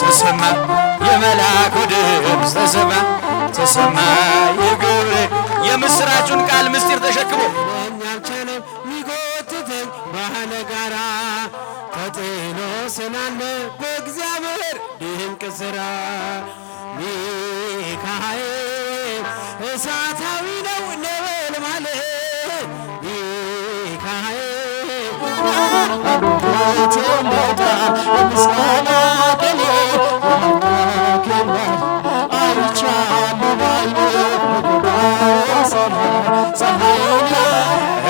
ተሰማ የመልአኩ ድምፅ ተሰማ ተሰማ የገብርኤል የምስራቹን ቃል ምስጢር ተሸክሞ ያልቻለው ሚጎትተኝ ባለ ጋራ ተጥሎ ስላለ በእግዚአብሔር ድንቅ ሥራ ሚካኤል እሳታዊ ነው ነበልባል ሚካኤል ተመጣ ምስጋና ቅኔ ማዳከማል አይቻልም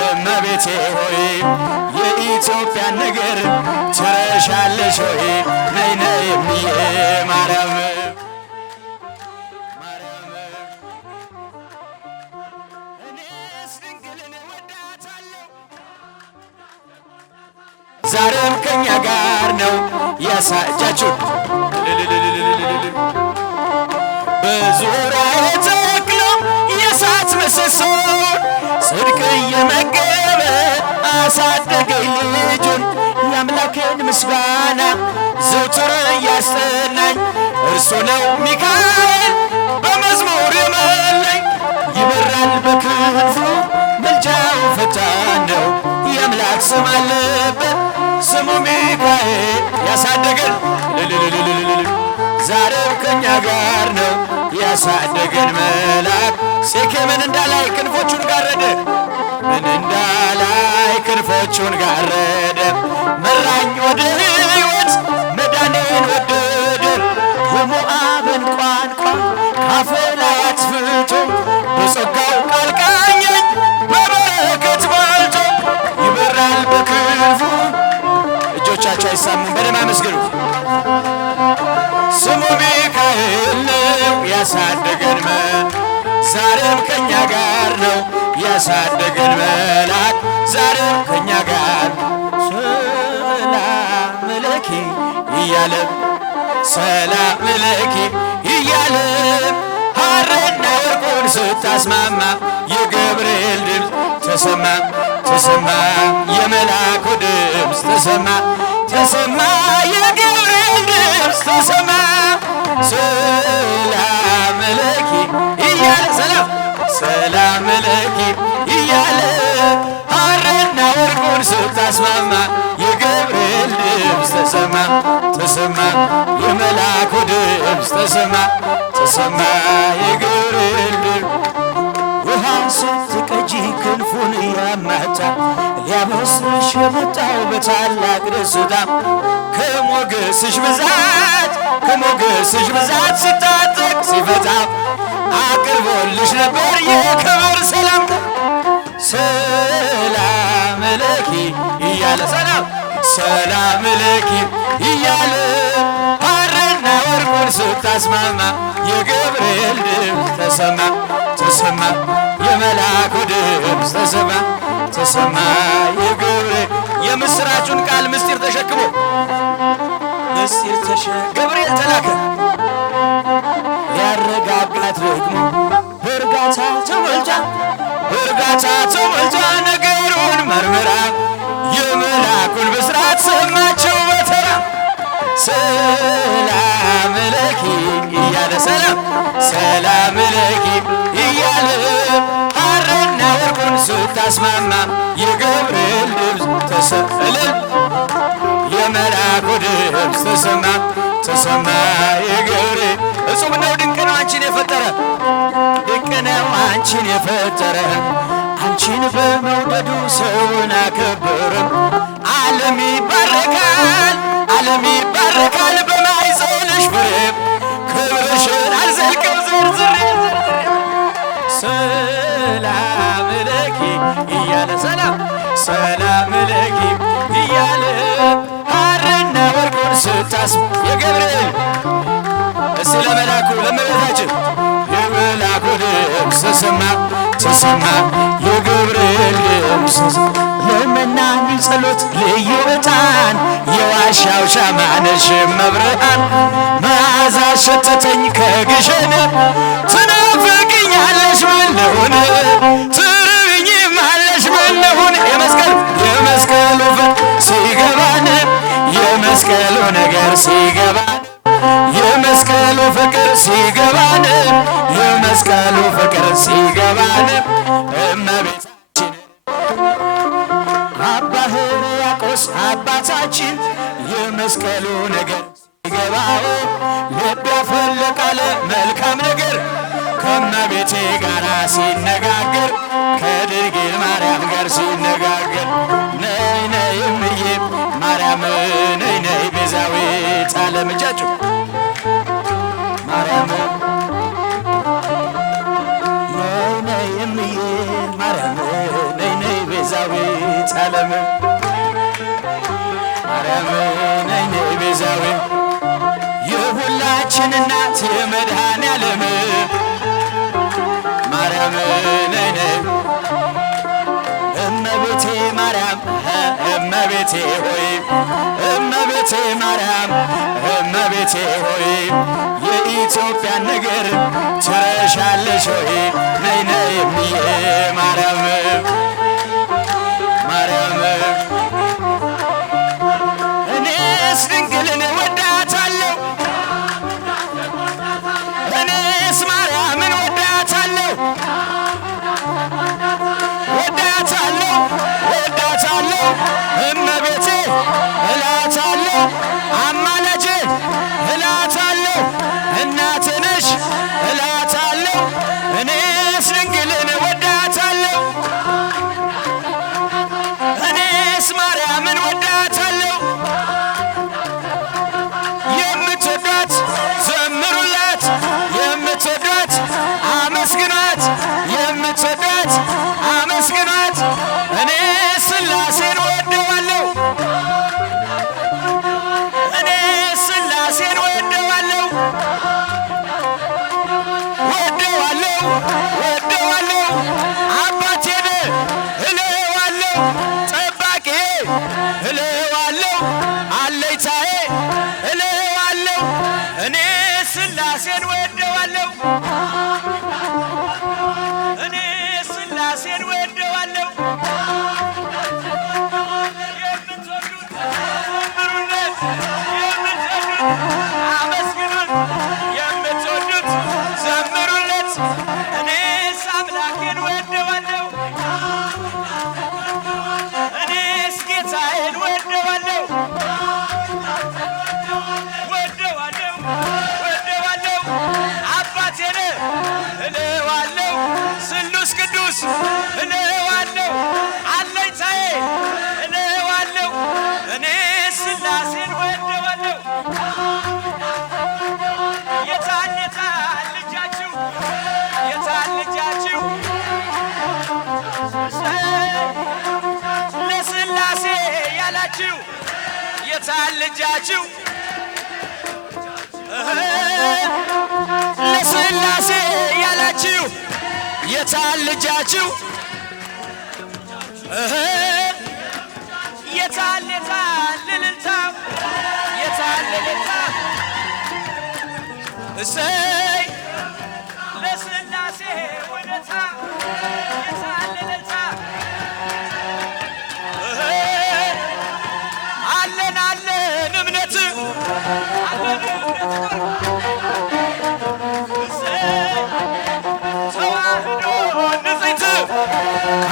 እመቤቴ ሆይ የኢትዮጵያን ነገር ትረሻለሽ ሆይ ነይ ነይ እምዬ ማርያም እኔስ ድንግልን እወዳታለሁ ዛሬም ከኛ ጋር ነው ያሳጃችሁ በዙሪያዬ ተክሎ የእሳት ምሰሶ ጽድቅ እየመገበ አሳደገኝ ልጁን የአምላክን ምስጋና ዘውትር እያስጠናኝ እርሱ ነው ሚካኤል በመዝሙር የመለኝ ይበራል በክንፉ ምልጃው ፈጣን ነው የአምላክ ስም አለበት ስሙ ሚካኤል ያሳደገን ዛሬው ከኛ ጋር ነው ያሳደገን መልአክ ሴኬምን እንዳላይ ክንፎቹን ጋረደ ምን እንዳላይ ክንፎቹን ጋረደ መራኝ ወደ ሕይወት መዳኔን ወደደ የሞዓብን ቋንቋ ካፌ ላይ አጥፍቶ በጸጋው ቃል ቃኘኝ በበረከት ባልቶ ይበራል በክንፉ እጆቻቸው አይሳሙም በደም አመስግኑት ስሙ ሚካኤል ነው ያሳደገን ዛሬም ከኛ ጋር ነው ያሳደገን መልአክ ዛሬም ከኛ ጋር ሰላም ለኪ እያለ ሰላም ለኪ እያለ ሐርና ወርቁን ስታስማማ የገብርኤል ድምፅ ተሰማ ተሰማ የመልአኩ ድምፅ ተሰማ ተሰማ የገብርኤል ድምፅ ተሰማ ሰላም ለኪ እያለ ሰላም ሰላም ለኪ እያለ ሐርና ወርቁን ስታስማማ የገብርኤል ድምፅ ተሰማ ተሰማ የመልአኩ ድምፅ ተሰማ ተሰማ የገብርኤል ድምፅ ውሃን ስትቀጂ ክንፉን እያማታ ሊያበስርሽ የመጣው በታላቅ ደስታ ከሞገስሽ ብዛት ከሞገስሽ ብዛት ሲታጠቅ ሲፈታ አቅርቦልሽ ነበር የክብር ሰላምታ ሰላም ለኪ እያለ ሰላም ሰላም ለኪ እያለ ሐርና ወርቁን ስታስማማ የገብርኤል ድምፅ ተሰማ ተሰማ የመልአኩ ድምፅ ተሰማ ተሰማ የገብርኤል የምስራቹን ቃል ምስጢር ተሸክሞ ገብርኤል ተላከ ያረጋጋት ደግሞ በእርጋታ ተሞልታ ነገሩን መርምራ የመልአኩን ብስራት ሰማቸው በተራ ሰላም ለኪ እያለ ሰላም ሰላም ለኪ እያለ ሐርና ወርቁን ስታስማማ የገብርኤል ድምፅ ተሰእልል የመልአኩ ድምፅ ተሰማ ተሰማ የገብርኤል እጹብ ነው ድንቅ ነው አንቺን የፈጠረ ድንቅ ነው አንቺን የፈጠረ አንቺን በመውደዱ ሰውን አከበረ ዓለም ይባረካል ዓለም ይባረካል በማኅፀንሽ ፍሬ ክብርሽን አልዘልቅም ዝርዝር ሰላም ለኪ እያለ ሰላም ሰላም ለኪ እያለ ሐርና ወርቁን ስታስም የገብርኤል እስቲ ለመልአኩ ለእመቤታችን የመልአኩ ድምፅ ተሰማ ተሰማ የገብርኤል ድምፅ ጸሎት ልዩ ዕጣን የዋሻው ሻማ ነሽ መብርሃን መዓዛ ሸተተኝ ከግሸን ትናፍቅኛለሽ ምን ልሁን ትርብኝማለሽ ምን ልሁን የመስቀሉ ሲገባን የመስቀሉ ነገር ሲገባን የመስቀሉ ፍቅር ሲገባን የመስቀሉ ፍቅር ሲገባን እመቤታችን አባ ሕርያቆስ አባታችን የመስቀሉ ነገር ሲገባው ልብ ያፈለቃለ መልካም ነገር ከእመቤቴ ጋር ሲነጋገር ከድንግል ማርያም ጋር ሲነጋገር ነይ ነይ እምዬ ማርያም ነይ ነይ ቤዛዊተ ዓለም እጃችሁ ማርያም ነይ ነይ እምዬ ማርያም ነይ ነይ ቤዛዊተ ዓለም ማርያም ነይ ነይ ቤዛዊ የሁላችን እናት የመድኃኔዓለም ማርያም ነይ ነይ እመቤቴ ማርያም እመቤቴ ሆይ እመቤቴ ማርያም እመቤቴ ሆይ የኢትዮጵያን ነገር ትረሻለሽ ሆይ ነይ ነይ እምዬ ማርያም ማርያም እኔስ ድንግልን ወዳታለሁ እኔስ ማርያምን ወዳታለሁ ወዳታለሁ ወዳታለሁ እመቤቴ እላታለሁ አማላጄ እላታለሁ እናቴ ነሽ እላታለሁ እኔስ ድንግልን ወዳታለሁ እኔስ ማርያምን ወዳታለሁ የምትወዷት ዘምሩላት የምትወዷት አመስግኗት የምትወዷት አመስግኗት እኔ ሥላሴን ወደዋለሁ እኔ ሥላሴን ወደዋለሁ ወደዋለሁ ወደዋለሁ አባቴን እለዋለሁ ጠባቂዬ እለዋለሁ አለኝታዬ እለዋለሁ እኔ ሥላሴን ወደዋለሁ እኔ ሥላሴን ወደዋለሁ የምትወዱት ዘምሩለት የምትወዱት አመስግኑት የምትወዱት ዘምሩለት እኔስ አምላኬን ወደዋለሁ እኔስ ጌታዬን ወደዋለሁ ወደዋለሁ ወደዋለሁ አባቴን እለዋለሁ ስሉስ ቅዱስ እለዋለሁ አለኝታዬ እለዋለሁ እኔ ሥላሴን ወደዋለሁ የታል የታል ልጃችሁ የታል ልጃችሁ ለሥላሴ ያላችሁ የታል ልጃችሁ ለሥላሴ ያላችሁ የታል ልጃችሁ የታል የታል እልልታው የታል እልልታ እሰይ ለሥላሴ ውለታ የታል እልልታ አለን አለን እምነት አለን እምነት ተዋህዶ ንጽሕት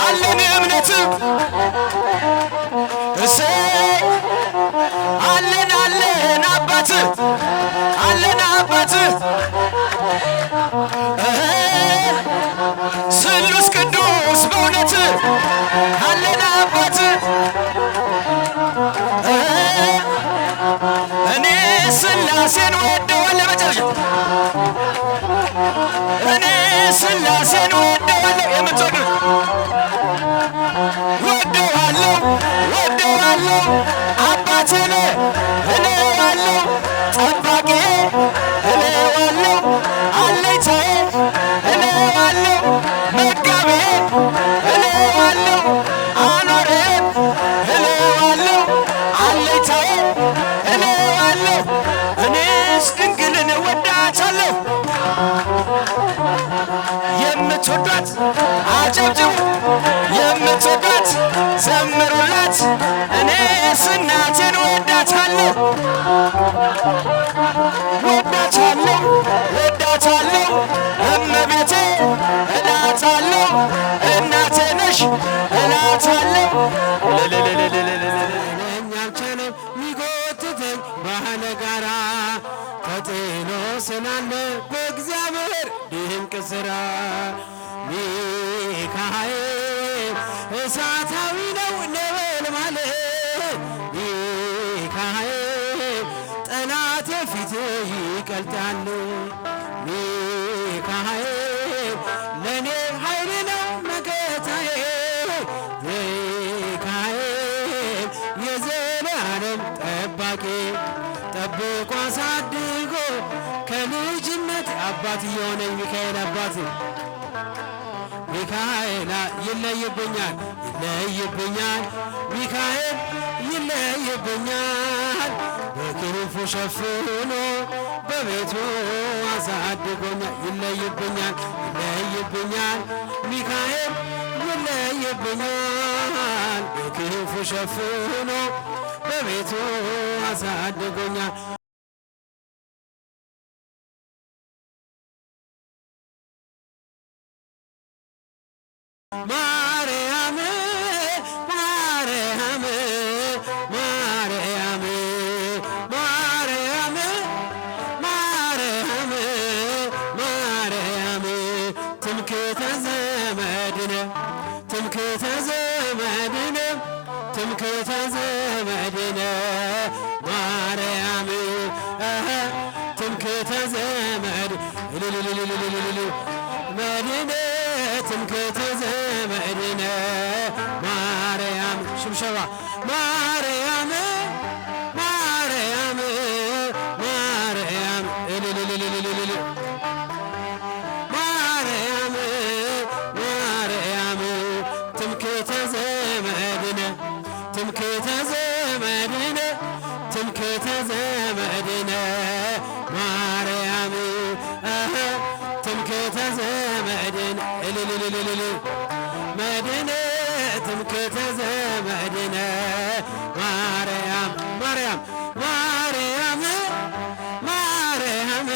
አለን እምነት እሰይ አለን አለን አባት አለን አባት ስሉስ ቅዱስ በእውነት አለን አባት እኔ ሥላሴን ወደዋለሁ መጨረሻ እኔ ሥላሴን ወደዋለሁ የምትወዱት ወደዋለሁ ወደዋለሁ አባቴን እለዋለሁ ጠባቂዬ እለዋለሁ አለኝታዬ እለዋለሁ መጋቢዬ እለዋለሁ አኖሬ የምትወዷት አጨብጭቡ፣ የምትወዷት ዘምሩላት። እኔስ እናቴን ወዳታለሁ ወዳታለሁ ወዳታለሁ እመቤቴ እላታለሁ እናቴ ነሽ እላታለሁ። ለኛልቻለም ሚጎትተኝ ባህለ ጋራ ተጥሎ ስላለ በእግዚአብሔር ድንቅ ሥራ ሚካኤል እሳታዊ ነው ነበልባል ሚካኤል ጠላቴ ፊት ይቀልጣል ሚካኤል ለእኔ ኃይል ነው መከታዬ ሚካኤል የዘላለም ጠባቂ ጠብቆ አሳድጎ ከልጅነት አባት የሆነኝ ሚካኤል አባት ሚካኤል ይለይብኛል ይለይብኛል ሚካኤል ይለይብኛል በክንፉ ሸፍኖ በቤቱ አሳድጎኛል ይለይብኛል ይለይብኛል ሚካኤል ይለይብኛል በክንፉ ሸፍኖ በቤቱ አሳድጎኛል። ማርያም ማርያም ማርያም ማርያም ማርያም ማርያም ትምክህተ ዘመድነ ትምክህተ ዘመድነ ትምክህተ ዘመድነ ማርያም ትምክህተ ዘመድ መድነ ትምክህተ ዘመድነ ማርያም ሽብሸባ ማርያም ማርያም ማርያም ማርያም ማርያም ትምክህተ ዘመድነ ትምክህተ ዘመድነ ትምክህተ ዘመድነ ማርያም ትምክህተ ዘመድነ መድነ ትምክህተ ዘመድነ ማርያም ማርያም ማርያም ማርያም ማርያም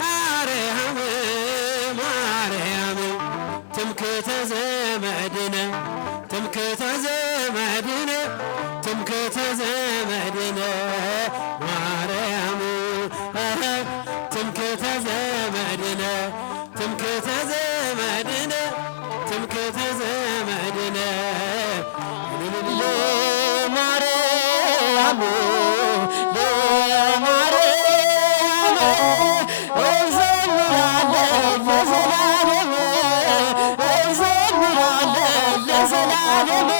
ማርያም ማርያም ትምክህተ ዘመድነ ትምክህተ ዘመድነ ትምክህተ ዘመድነ ማርያም ትምክህተ ዘመድነ ትምክህተ ዘመድነ ትምክህተ ዘመድነ ለማርያም ለማርያም እንዘምራለን ለዘላለም እንዘምራለን ለዘላለም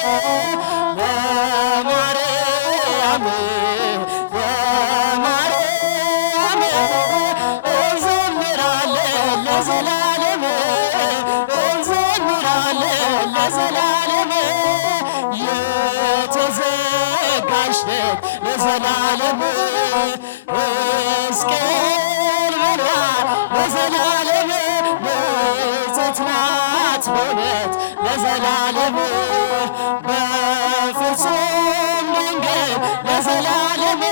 ለማርያም ለዘላለም እንዘምራለን ለዘላለም የተዘጋሽ ለዘላለም መስቀል በሏ ለዘላለም ንጽሕት ናት በእውነት ለዘላለም በፍጹም ድንግል ለዘላለም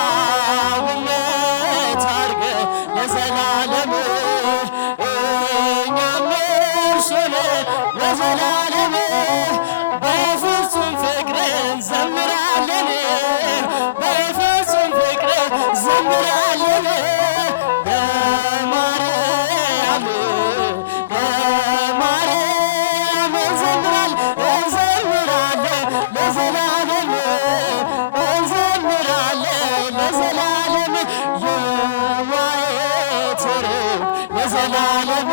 አብነት አድርገ ለዘላለም እኛም እርሱን ለዘላለም በፍጹም ፍቅር እንዘምራለን በፍጹም ፍቅር እንዘምራለን ለማርያም ለማርያም እንዘምራለን ለዘላለም እንዘምራለን ለዘላለም ለዘላለም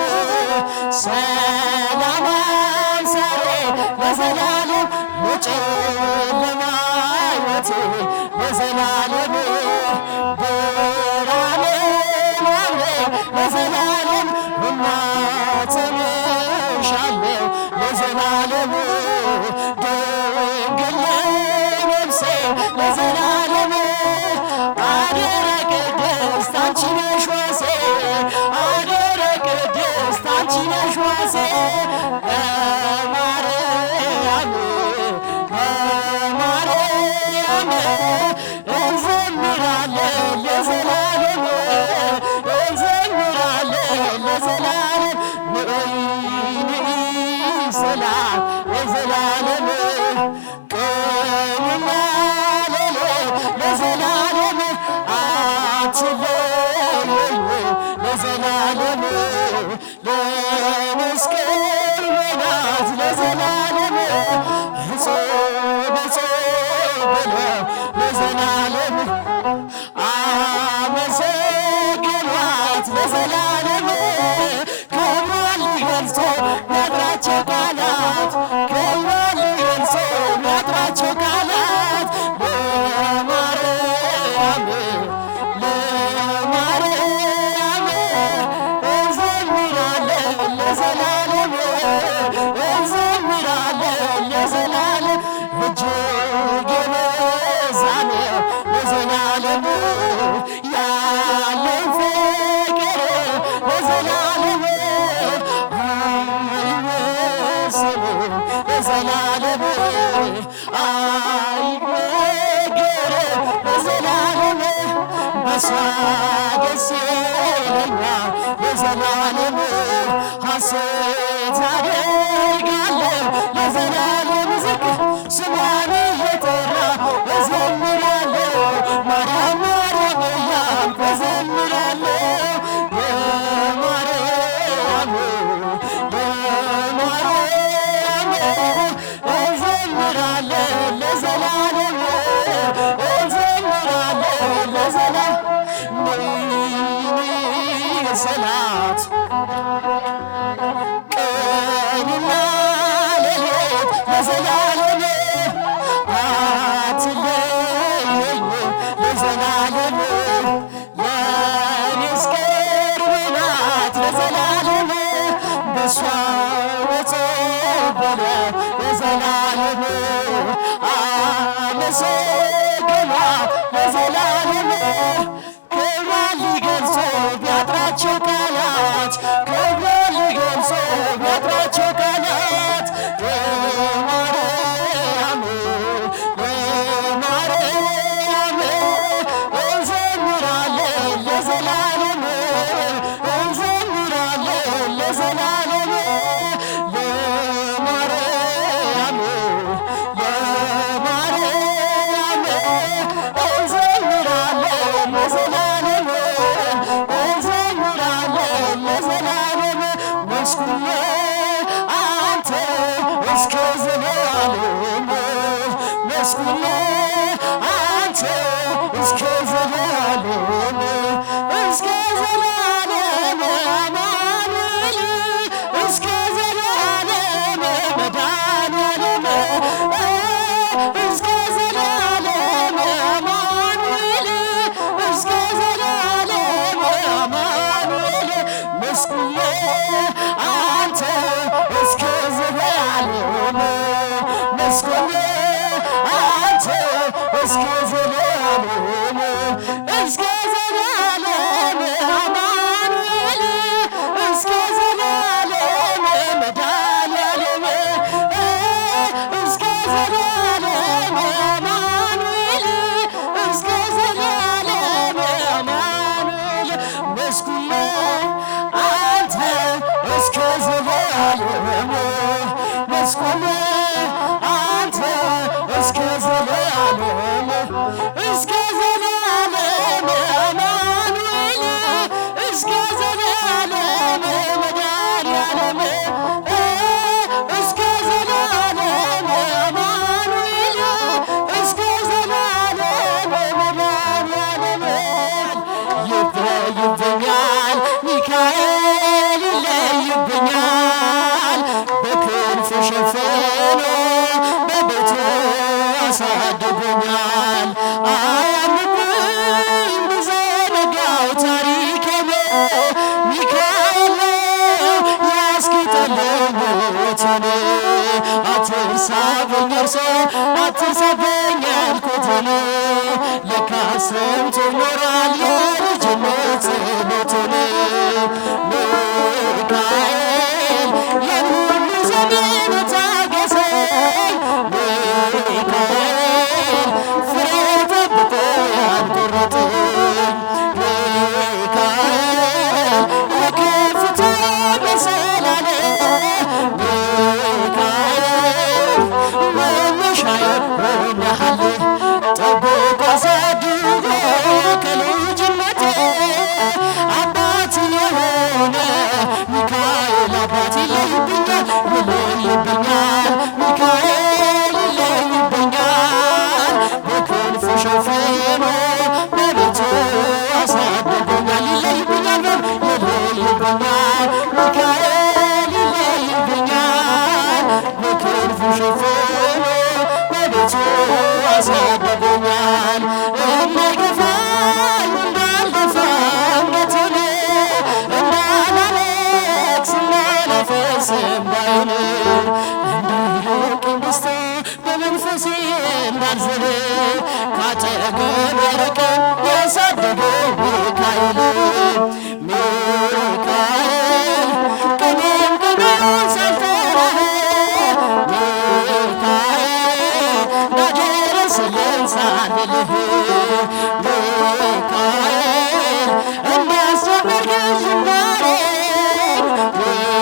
ሰላም አምሳሌ ለዘላለም ለጨለማ ሕይወቴ ለዘላለም ብርሃነ ማብሬ ለዘላለም እናትንሻለሁ ለዘላለም ድንግል ነፍሴ ለዘላለም አደራ ቅድስት አንቺ ነፍሴ ለማርያም ለማርያም እንዘምራለን ለዘላለም እንዘምራለን ለዘላለም ሰላም ለዘላለም ቀንና ሌሊት ለዘላለም አትለየኝ ለዘላለም ለመስቀል ወናት ለዘላለም እጾም በለው ለዘላለም አመሰግናት ለዘላለም ክብሯን ሊገልጹ ያጥራቸው ቃላት ክብሯን ሊገልጹ ያጥራቸው ቃላት ለማርያም ለማርያም እንዘምራለን ለዘላለም እንዘምራለን ለዘላለም እጅግ የበዛ ነው ለዘላለም ያለን ፍቅር ለዘላለም አይወሰንም ለዘላለም አይነገርም ለዘላለም በሷ ደስ ይለኛል ለዘላለም ሐሴት አደርጋለሁ ለዘላለም ዝቅ ስሟን እየጠራሁ እዘምራለሁ ማርያም ማርያም እያልኩ እዘምራለሁ ለማርያም ለማርያም እንዘምራለን ለዘላለም እንዘምራለን ለዘላለም ሰላት ቀንና ሌሊት ለዘላለም አትለየኝ ለዘላለም ለእኔስ ቅርብ ናት ለዘላለም በሷ ወጸበለ ለዘላለም አመሰግና ለዘላለም ክብሯን ሊገልጹ ቢያጥራቸው ቃላት ክብሯን ሊገልጹ ቢያጥራቸው ቃላት ለማርያም ለማርያም እንዘምራለን ለዘላለም እንዘምራለን ለዘላለም ለማርያም ለማርያም እንዘምራለን ለዘላለም እንዘምራለን ለዘላለም መስኩን አንተ እስከ ዘላለም መስኩን አንተ እስከ ዘላለም እስከ ዘላለም አማኑኤል እስከ ዘላለም መድኃኒዓለም እስከ ዘላለም አማኑኤል እስከ ዘላለም አማኑኤል መስኩን አንተ እስከ ዘላለም መስኩን አንተ እስከ ዘላለም እስከ ዘላለም አማኑኤል እስከ ዘላለም መድኃኒዓለም እስከ ዘላለም አማኑኤል እስከ ዘላለም አማኑኤል መስኩን አንተ እስከ ዘላለም መስኩን አንተ እስከ ዘላለም እስከ ዘላለም አማኑኤል እስከ ዘላለም መድኃኒዓለም እስከ ዘላለም አማኑኤል እስከ ዘላለም መድኃኒዓለም ይለይብኛል ሚካኤል ይለይብኛል በክንፉ ሸፍኖ በቤቱ አሳድጎኛል አያምብኝ ብዘነጋው ታሪኬን ሚካኤል ያስጌጠልኝ ሕይወቴን አትርሳብኝ እርሶ አትርሳብኝ ያልኩትን ለካ ሰምቶ ኖሯል የልጅነት ጸሎትን ሚካኤል በቤቱ አሳድጎኛል። እንዳይገፋኝ እንዳልደፋ አንገቴን እንዳላለቅስ እንዳላፈስ እንባዬን እንዳይርቀኝ ደስታ በመንፈሴ እንዳልዝል ካጠገቤ ርቆ ያሳደገኝ ሚካኤል ሚካኤል ቀኔን ቀኑን ሳልጠራህ ሚካኤል ናድረስልኝ ሳልልህ ሚካኤል እንዳስጀመርከኝ ጅማሬን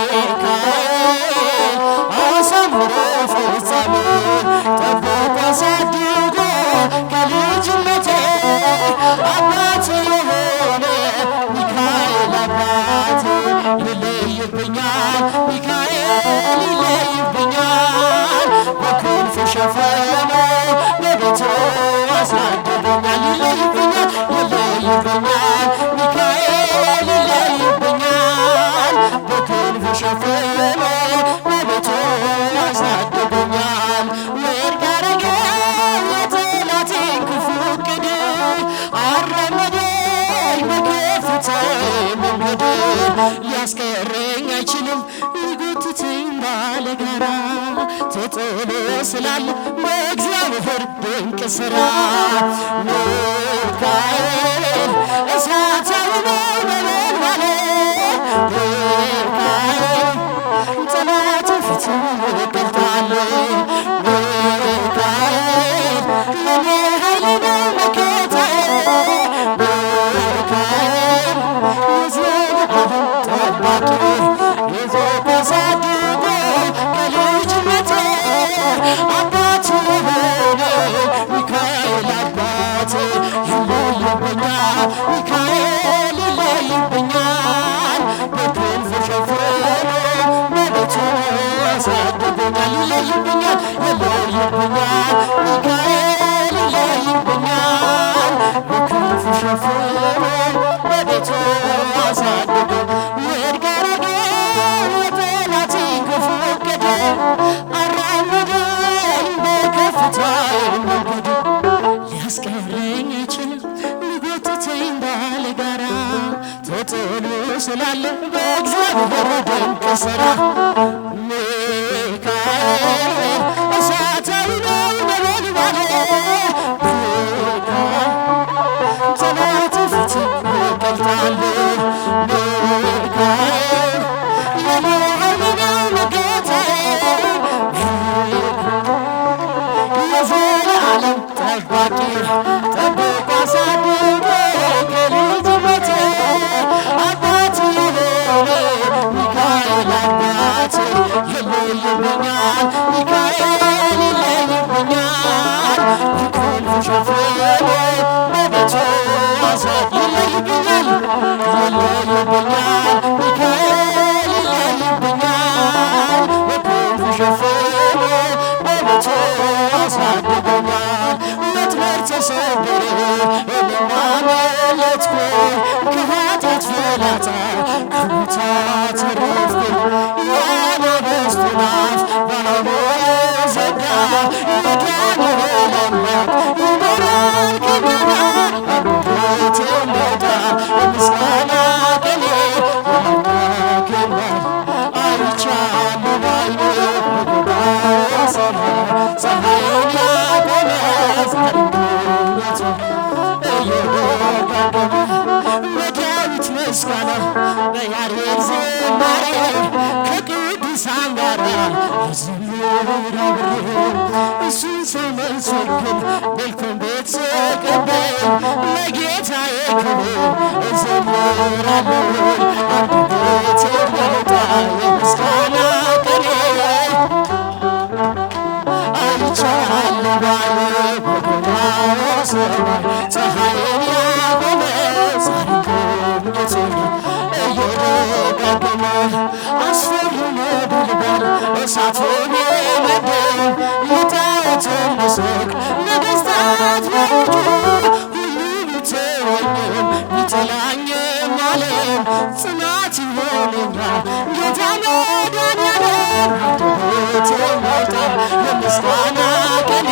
ሚካኤል አሳምሮ ፍጻሜን ጠብቆ አሳድጎ ከልጅነቴ አባት የሆነ ሚካኤል አባት ይለይብኛል ሚካኤል ይለይብኛል በክንፉ ሸፍኖ በቤቱ አሳድጎኛል። ይለይብኛል ይለይብኛል ሚካኤል ይለይብኛል በክንፉ ሸፍኖ በቤቱ አሳድጎኛል። ወድቅ አረገኝ የጠላቴን ክፉ ዕቅድ አራመደኝ በከፍታዬ መንገድ ሊያስቀረኝ አይችልም ሊጎትተኝ ባለጋራ ተጥሎ ስላለ በእግዚአብሔር ድንቅ ሥራ ሚካኤል እሳታዊ ነው ነበልባሌ ሚካኤል ጠላት ፊት እገልጣለሁ ሚካኤል ለኔ ኃይሌ ነው መከታዬ ሚካኤል የዘላለም ጠባቂ ይዞ አሳድጎ ከልጅነቴ አባት የሆነ ሚካኤል አባት ይለይብኛል ሚካኤል ይለይብኛል በክንፉ ሸፍኖ በቤቱ አሳድጎኛል። ይለይብኛል ይለይብኛል ሚካኤል ይለይብኛል በክንፉ ሸፍኖ በቤቱ አሳድጎኛል። ወድቅ አረገኝ የጠላቴን ክፉ ዕቅድ አራመደኝ በከፍታዬ መንገድ ሊያስቀረኝ አይችልም ሊጎትተኝ ባለጋራ ተጥሎ ስላለ በእግዚአብሔር ድንቅ ሥራ ሚካኤል እሳታዊ ነው ነበልባሌ ሚካኤል ጠላት ፊት እገልጣለሁ ሚካኤል ለኔ ኃይሌ ነው መከታዬ የዘላለም ጠባቂ ጠብቆ አሳድጎ ከልጅነቴ አባት የሆነ ሚካኤል አባት ይለይብኛል ሚካኤል ይለይብኛል በክንፉ ሸፍኖ በቤቱ ይለይብኛል ይለይብኛል ሚካኤል ይለይብኛል በክንፉ ሸፍኖ በቤቱ አሳድጎኛል። ወጥመድ ተሰበረ እኔም አመለጥኩ ከኃጢአት ፍላጻ ከሞት ተረፍኩ። የአናብስቱን አፍ በአእምሮዬ ዘጋ የዳንኤል አምላክ ይኖራል ከእኛ አንደበቴ ሞላ የምስጋና ቅኔ የአምላኬን አይቻለሁ ባይኔ በጉባኤ ሰማይ ፀሐይን ያቆመ ጻድቅነቱ እየደጋገመ በዳዊት ምስጋና በያሬድ ዝማሬ ከቅዱሳን ጋር ልዘምር አብሬ እሱን ሳመሰግን መልኩን ቤት ስቀበል ለጌታዬ ክብር እዘምራለሁ። አንደበቴ ያውጣ የምስጋና ቅኔ አይቻለሁ ባይኔ በጉባኤ ሰማይ ፀሐይን ያቆመ ጻድቅነቱ እየደጋገመ አስፈሪ ነበልባል እሳቱን የነደደ የጣዖቱን ምስል ነገሥታት በእጁ ሁሉ ቢተወኝም ቢጠላኝም ዓለም ጽናት ይሆነኛል ጌታ መድኃኒዓለም አንደበቴ ሞልታ የምስጋና ቅኔ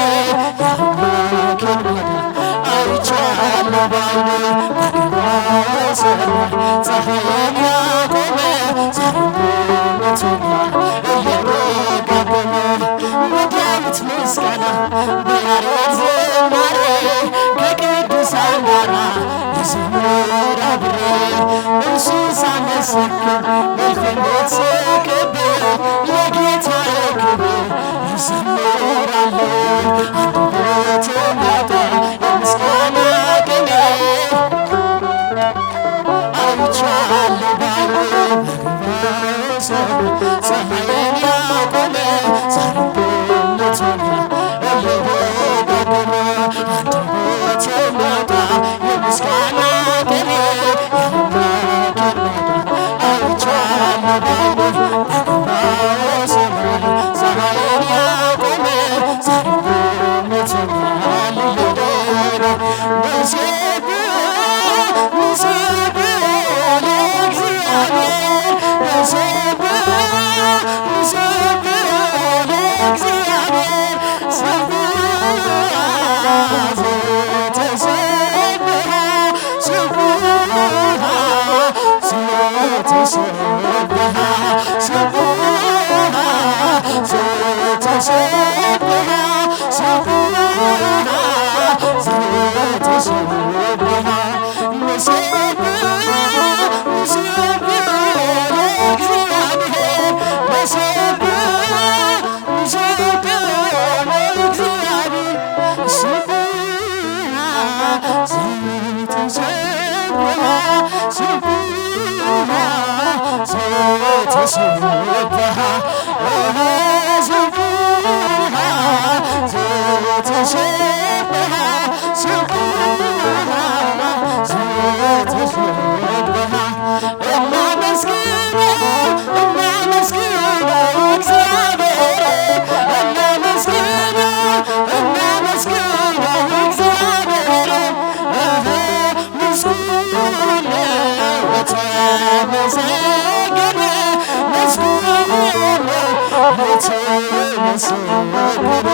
ተሰብሐ ስብሐ ዘተሰብሐ እናመስግነው እናመስግነው እግዚአብሔር እናመስግነው እናመስግነው እግዚአብሔር ምስጉን ነው የተመሰገነ ምስጉን ነው የተመሰገነ